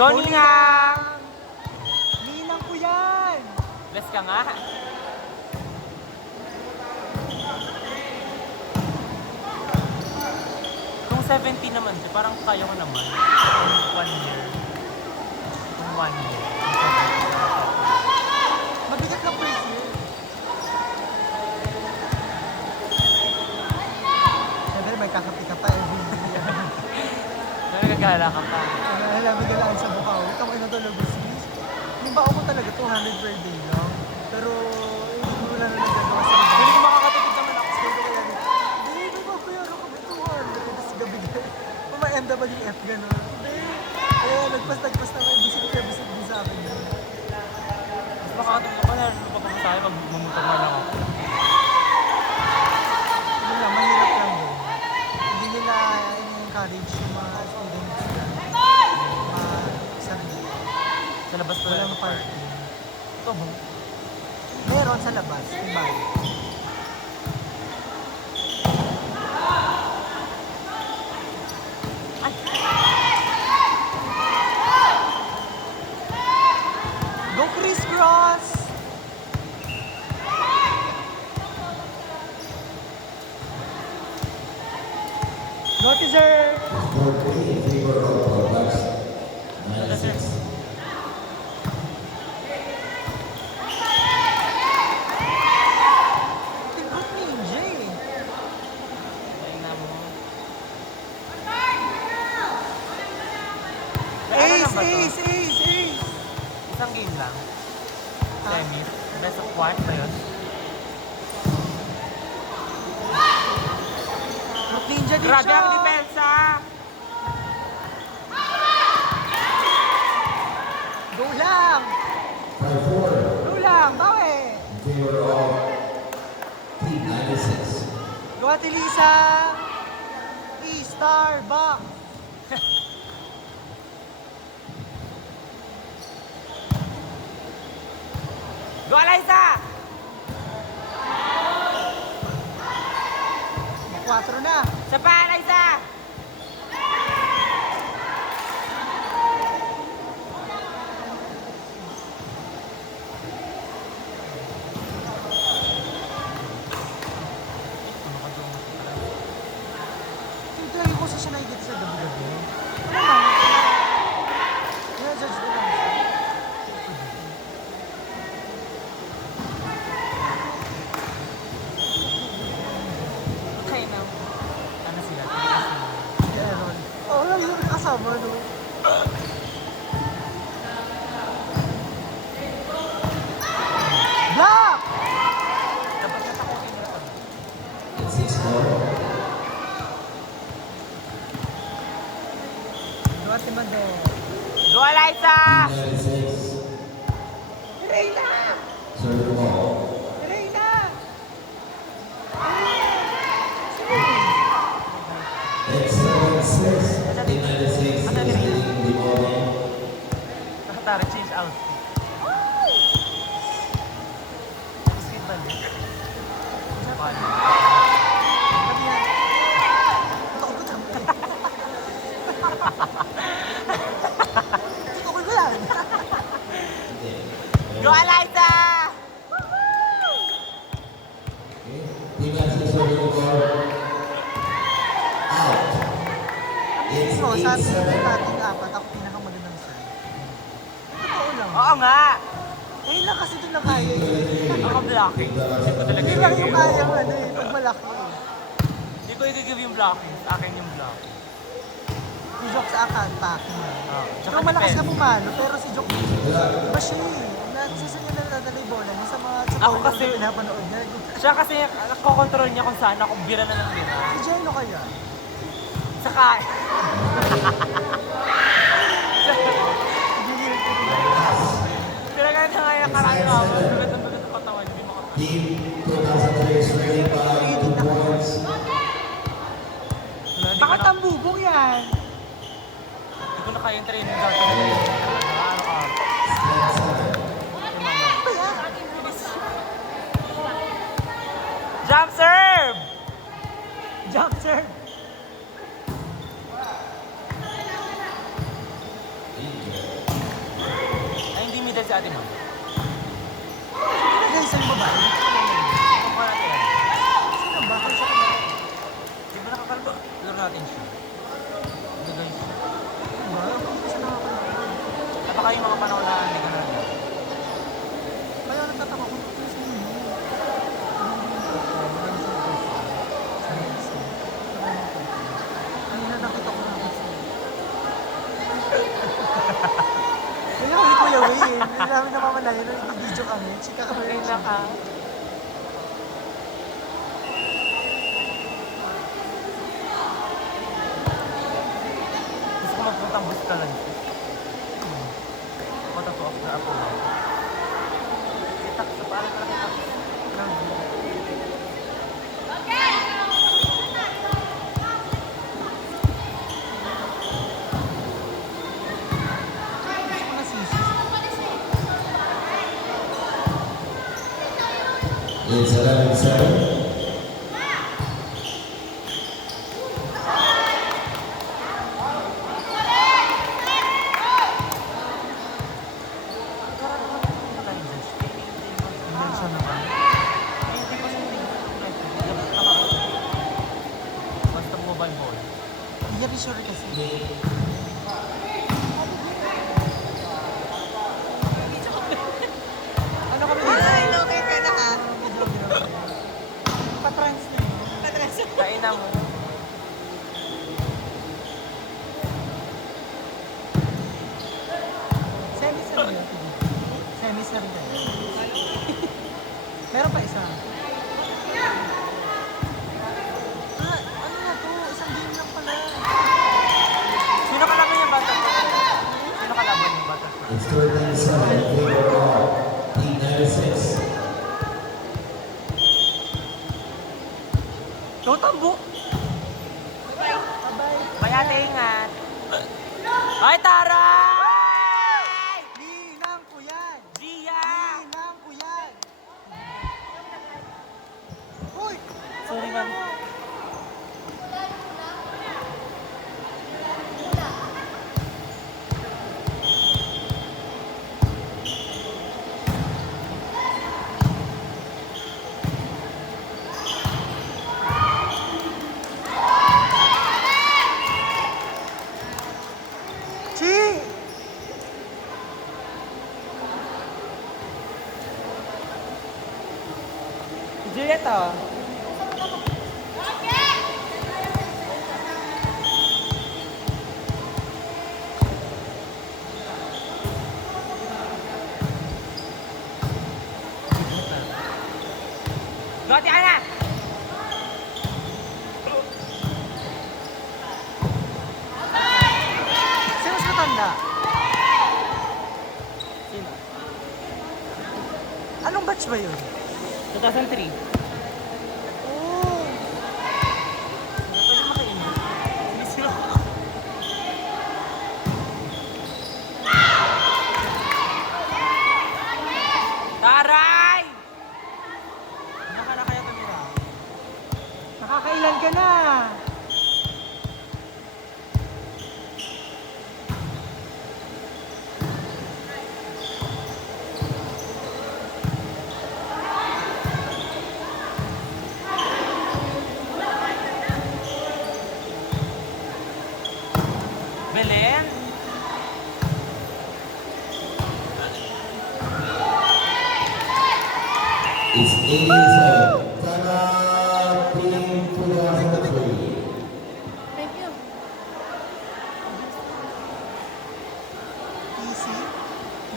Goningang! Ninang ko yan! Bless ka nga. Kung 17 naman siya, parang kaya ko naman. Kung 1 year. Kung 1 year. Mabigat na first year. Siyempre may kakapi ka pa every year. Nagagala ka pa. Alam mo galaan sa Bukaw. Ikaw ay natulog business. Yung baon ko talaga 200 per day lang. Pero hindi ko wala na nagagawa sa mga. Hindi ko makakatipid naman ako. Sabi ko kaya, hindi ko mabayaran kami 200. Tapos gabi-gabi. Kung may MWF gano'n. Hindi. Kaya nagpas na kayo. Bisit din sa akin yun. Mas makakatipid ako na ano pa pa tayo, magmumutang na lang ako. Yun lang, mahirap lang yun. Hindi nila in-encourage yung mga students na sarili. Sa labas pa Walang lang. party. Ito ba? Meron sa labas, iba. Go crisscross! Go teaser! Ito sir. Tigot ninja eh. Tingnan mo. Ace! Isang game lang. Semis. Best of quart ba yun? Fruit ninja din Grabe siya. ang depensa! Go lang! Go lang, bawi! Go Ate Lisa! E-Starbucks! Go, Eliza! 4 na. Sa pa, Eliza! Tintayin ko siya nakikita sa gabi-gabi. Ano lang? Judge ko lang siya. Okay na. Ano sila? Meron. Oo, lang yung kasama, no? Block! Dapat natakutin nila pag Go Ate Mande. Go, Eliza! Reina! Reina! Nakatara, change outfit. Sweet ba niya? Paano? Sabi yan. Totoo ko dyan. Totoo ko yan. Go, Eliza! So, sabi ko natin apat, ako pinakamagandang serve. Totoo lang. Oo nga! Ngayon lang kasi doon na kaya eh. Ako blocking. Hindi ko talaga Hindi lang yung i-give. kaya ano eh, pag malaki eh. Hindi ko i-give yung blocking. Sa akin yung blocking. Si Jock sa akin, packing na. Tsaka Pero malakas defense. na pumalo, pero si Jock, iba siya eh. Nagsasanya na nadala yung bola niya sa mga Ako bola kasi- na pinapanood niya. Siya kasi nakokontrol niya kung saan ako bira na lang bira. Si Jeno kaya? Saka, talaga na nga yung karami ako. Sugat ang bagat ang katawan. Hindi makapag. Bakit ang bubong yan? Hindi ko na kaya yung training gagawin. Araw-araw. Ano ba yan? Jump serve! Jump serve. ma'am. Guys, ang babae. Ito pa natin. Sino ba? Kaya sa kanila. Di ba nakakalbo? Laro natin siya. Ito guys. Diba? Hindi kasi nakakalaman. At baka yung mga panahon na hindi ka na lang. Kaya nagtataka ko. Sino yun? Kanina nakita ko na kasi. Kaya kami Kuya Wayne. Hindi namin namamalayan na nag-video kami. Chika kami. Ay, naka. Gusto ko magpuntang bus ka lang. Matatu ako na ako. Itak sa paalam ka lang. Gusto ko na sisi. It's 11-7. Mention na ba? Basta mobile phone. Hindi rin sure kasi. Ano kami dito? Ay, okay ka na ha? Patrans na yun. Kain na mo. Semi-sari yun. Semi-sari na yun. Meron pa isa. Ah, ano na to? Isang game lang pala. Sino kalaban yung bata? Sino kalaban yung bata? It's 13-7. Favor all. Team 96. Tutambo! Bye-bye. Bayate, ingat! Ay, taray! Ninang ko yan! Gia! Ninang ko yan! Uy! Sorry, ma'am. Chi! Julieta. Gati Ana! Sino mas matanda? Sino? Anong batch ba yun? 2003. Oh! Pwede makainit. Sino? Taray! Naka na kaya tumira. Nakakailan ka na! Belen? It's 87. Time out. Team 2003. Thank you. Easy.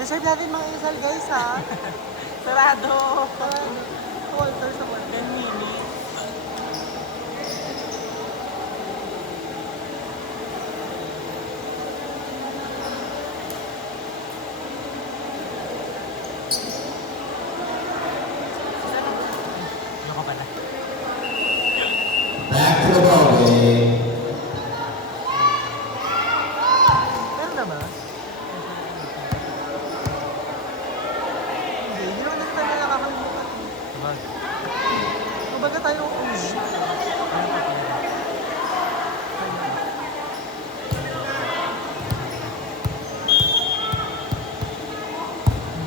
Deserve natin mga isal guys ha. Sarado! Walter sa Walter. 10 minutes. Ano ka pala? Back to the ball game. Meron na ba? Hindi naman na tayo nakakalimutan. Sabag. Kumbaga tayo uwi.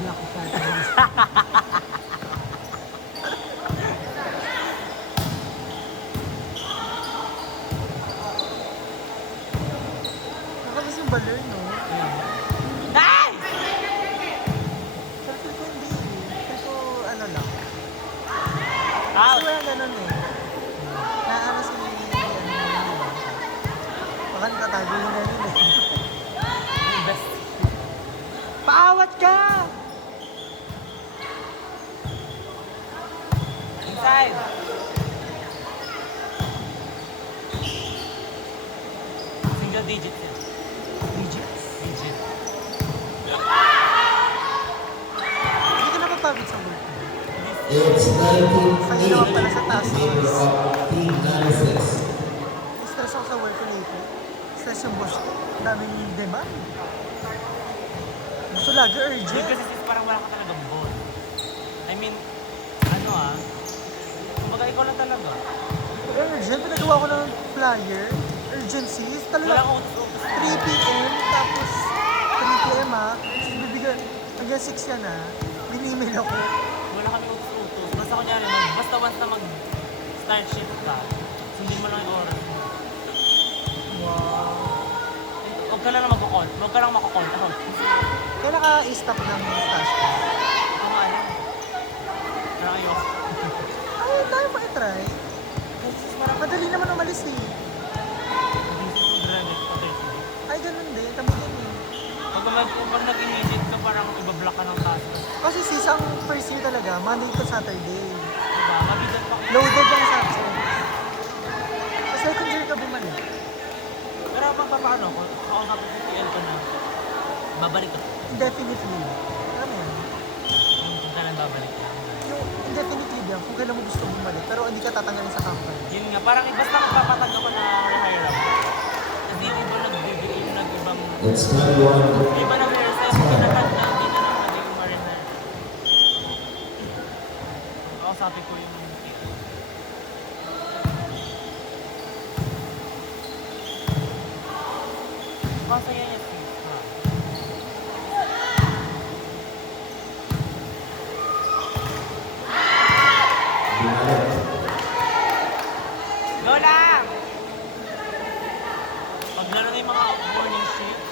Black Nakabas yung baler, no? Nice! Pero feel ko hindi eh. Feel ko ano lang. Out! Kasi wala ganun eh. Naano si baka nakatago yung ganun eh. Best. Paawat ka! Inside! Single digit yan. Digits? Digit. Hindi ka napapagod sa work mo. It's Kaya naman pala sa 19-8 task in favor force. of Team 96. Stress ako sa work ko lately. Stress yung boss ko. Ang daming demand. So lagi Yun urgent. kasi sis, parang wala ka talagang boss. I mean, ano kumbaga ikaw lang talaga. Urgent. Pinagawa ko ng flyer. Urgencies. Talaga Walang utos-utos. 3 p.m. Tapos 3 p.m. Tapos bibigyan. Hanggang 6 yan Bin-email ako. Wala kami utos-utos. Basta kunyari, basta mag-start shift ka, sundin mo lang yung oras mo. Wow. Huwag ka lang makakonta. Kaya naka-stop ng stash ko. Ito nga ano. Parang ayoko. Ay, tayo pa i-try. Madali naman umalis eh. This is dreaded pa 30. Ay, ganun din. Kami din eh. Pag nag-immediate ka, parang ibablock ka ng task. Kasi sis, ang first year talaga, Monday to Saturday. Diba? Mabigat pa. Loaded lang sa service. Sa second year ka bumalik. Pero paano ko, kausapin ko TL ko na babalik ka. Indefinitely. Alam mo yun? Kung kailan babalik ka. Yung indefinitely lang, kung kailan mo gusto bumalik. Pero hindi ka tatanggalin sa company. Yun nga, parang basta magpapatag ako na hire up. Kasi yung iba nagbibigay, yung nag-ibang, It's 21. yung iba nag-resign, hindi na magiging mariner. Kausapin ko yung TL. Masaya niya siya. Go lang! Paglaro na yung mga morning shift,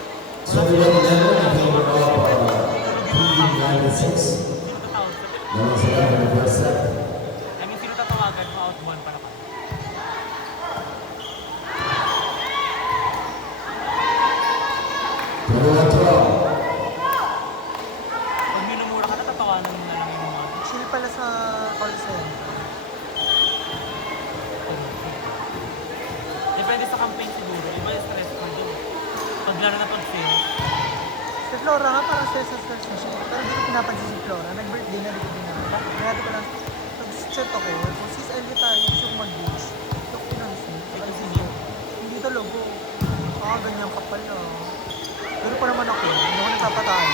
So 11 in favor of Team 96. sino tatawag? No one's allowed in the first set. I mean, sino tatawagan? Out one para pa. Pag minumura ka, natatawanan mo na lang yung mga Chill pala sa call center. Depende sa campaign siguro. Iba yung stressful doon. Paglaro na pag-sales. Si Flora nga, parang stress na siya. Pero hindi ko pinapansin si Flora. Nag-birthday na, hindi ko pinapita. Kaya ko lang, nag-chat ako. Kung sis Ellie tayo, gusto ko mag-beach. Ito ko pinansin. Ito si Neil. Hindi to logo. Ganyan ka pala. Pero pa naman ako, hindi ako nagpapatalo.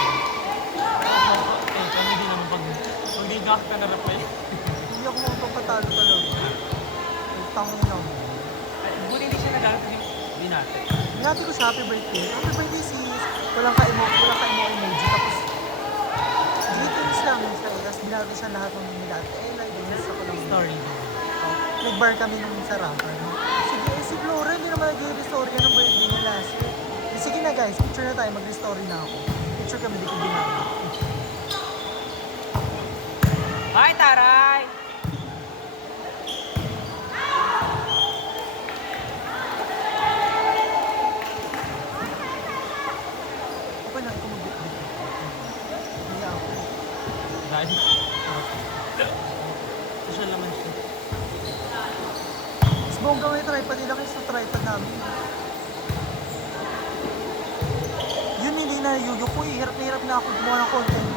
Eh, kami din naman pag hindi ka kanarap eh. Hindi ako magpapatalo talaga. Tangin na ako. Ay, buti hindi siya nagalit yung binate. Hinati ko siya, happy birthday. Happy birthday sis. Walang ka-emo emoji. Tapos, greetings lang siya. Tapos binati siya lahat ng nilahat. Nag-guess ako ng Story doon. Nag-bar kami nung sa ramper. Sige, si Flora, hindi naman nag-restore ka ng birthday niya last year. Sige na guys, picture na tayo, mag-restore na ako. Picture kami, di ko binati. Hi, Taray! Okay lang, ikaw mag-bitbit. Hindi ako. Dahil. Social naman siya. Mas bongga nga yung tripod nila kasi sa tripod namin. Yun hindi na yuyuko eh. Hirap na ako gumawa ng content.